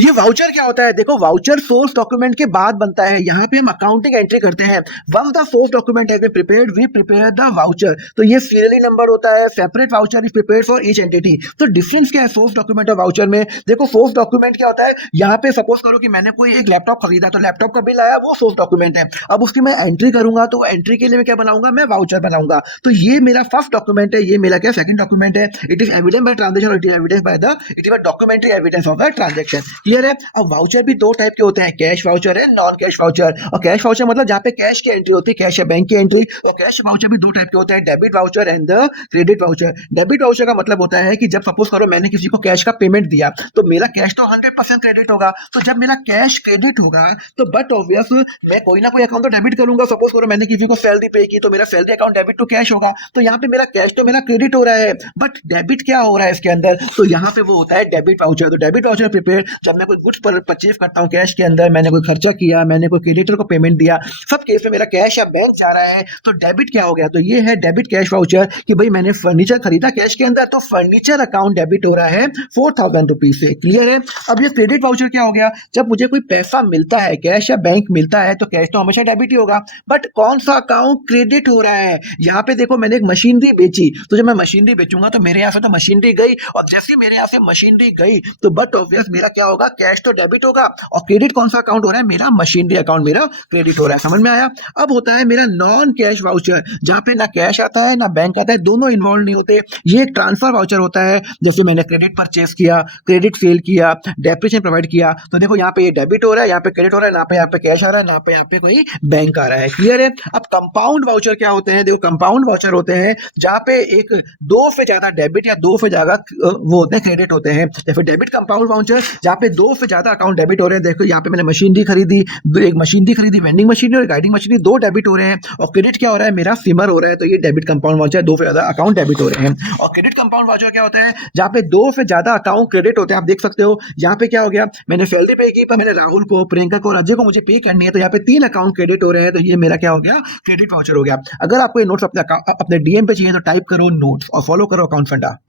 ये वाउचर क्या होता है? देखो, वाउचर सोर्स डॉक्यूमेंट के बाद बनता है। यहाँ पे हम अकाउंटिंग एंट्री करते हैं। Once the source document has been prepared, we prepare the voucher. तो ये सीरियली नंबर होता है। Separate voucher is prepared for each entity. तो डिफरेंस क्या है सोर्स डॉक्यूमेंट और वाउचर में? देखो, सोर्स डॉक्यूमेंट क्या होता है, यहाँ पे सपोज करो कि मैंने कोई एक लैपटॉप खरीदा, तो लैपटॉप का बिल आया, वो सोर्स डॉक्यूमेंट है। अब उसकी मैं एंट्री करूंगा, तो एंट्री के लिए मैं क्या बनाऊंगा? मैं वाउचर बनाऊंगा। तो ये मेरा फर्स्ट डॉक्यूमेंट है, ये मेरा क्या सेकंड डॉक्यूमेंट है। It is evidence bye transaction, it is evidence by the, it is documentary evidence of the transaction. Clear है? अब वाउचर भी दो टाइप के होते हैं, कैश वाउचर है, नॉन कैश वाउचर। और कैश वाउचर मतलब जहाँ पे कैश की एंट्री होती है, कैश या बैंक की एंट्री। और कैश वाउचर भी दो टाइप के होते हैं, debit voucher and the credit voucher. Debit voucher का मतलब होता है कि जब सपोज करो मैंने किसी को कैश का पेमेंट दिया, तो मेरा कैश तो 100% क्रेडिट होगा। तो जब मेरा कैश क्रेडिट होगा, तो बट ऑब्वियस मैं कोई ना कोई अकाउंट तो डेबिट करूंगा। सपोज करो मैंने किसी को सैलरी पे की, तो मेरा salary account debit to cash होगा। तो यहाँ पे मेरा कैश तो मेरा क्रेडिट हो रहा है, बट डेबिट क्या हो रहा है इसके अंदर? तो यहाँ पे वो होता है डेबिट वाउचर। तो डेबिट वाउचर प्रिपेयर जब मैं कोई गुड्स पर परचेज करता हूँ कैश के अंदर, मैंने कोई खर्चा किया, मैंने कोई क्रेडिटर को पेमेंट दिया, सब केस में मेरा कैश या बैंक जा रहा है, तो डेबिट क्या हो गया? तो ये है डेबिट कैश वाउचर कि भाई मैंने फर्नीचर खरीदा कैश के अंदर, तो फर्नीचर अकाउंट डेबिट हो रहा है 4000 रुपीज से। क्लियर है? अब ये क्रेडिट वाउचर क्या हो गया? जब मुझे कोई पैसा मिलता है, कैश या बैंक मिलता है, तो कैश तो हमेशा डेबिट ही होगा, बट कौन सा अकाउंट क्रेडिट हो रहा है? यहाँ पे देखो, मैंने एक मशीनरी बेची, तो जब मैं मशीनरी बेचूंगा तो मेरे यहाँ से तो मशीनरी गई, और जैसे मेरे यहाँ से मशीनरी गई, तो बट ऑब्वियस मेरा क्या होगा? कैश तो डेबिट होगा, और क्रेडिट कौन सा अकाउंट हो रहा है? मेरा मशीनरी अकाउंट मेरा क्रेडिट हो रहा है। समझ में आया? अब होता है मेरा नॉन कैश वाउचर, जहां पे ना कैश आता है ना बैंक आता है, दोनों इन्वॉल्व नहीं होते। ये एक ट्रांसफर वाउचर होता है, जैसे मैंने क्रेडिट परचेस किया, क्रेडिट सेल किया, डेप्रिसिएशन प्रोवाइड किया, तो देखो यहाँ पे ये डेबिट हो रहा है, यहाँ पे क्रेडिट हो रहा है, ना पे यहाँ पे कैश आ रहा है, ना पे यहाँ पे कोई बैंक आ रहा है। क्लियर है? अब कंपाउंड वाउचर क्या होते हैं? देखो, कंपाउंड वाउचर होते हैं जहां पे एक दो से ज्यादा डेबिट या दो से ज्यादा वो होते हैं क्रेडिट होते हैं। जैसे डेबिट कंपाउंड वाउचर जहां पे दो से ज्यादा अकाउंट डेबिट हो रहे हैं। देखो यहाँ पे मैंने मशीनरी खरीदी, एक मशीनरी खरीदी, वेंडिंग मशीनरी और गाइडिंग मशीनरी, दो डेबिट हो रहे हैं, और क्रेडिट क्या हो रहा है? मेरा सिमर हो रहा है। तो ये डेबिट कंपाउंड वाउचर, दो से ज्यादा अकाउंट डेबिट हो रहे हैं। और क्रेडिट कंपाउंड वाउचर क्या होता है? जहां पे दो से ज्यादा अकाउंट क्रेडिट होते हैं। आप देख सकते हो यहाँ पे क्या हो गया, मैंने सैलरी पे की, पर मैंने राहुल को, प्रियंका को, अजय को मुझे पे करनी है, तो यहाँ पे 3 अकाउंट क्रेडिट हो रहे हैं, तो ये मेरा क्या हो गया? क्रेडिट वाउचर हो गया। अगर आपको ये नोट्स अपने डीएम पे चाहिए तो टाइप करो नोट्स और फॉलो करो अकाउंट फंडा।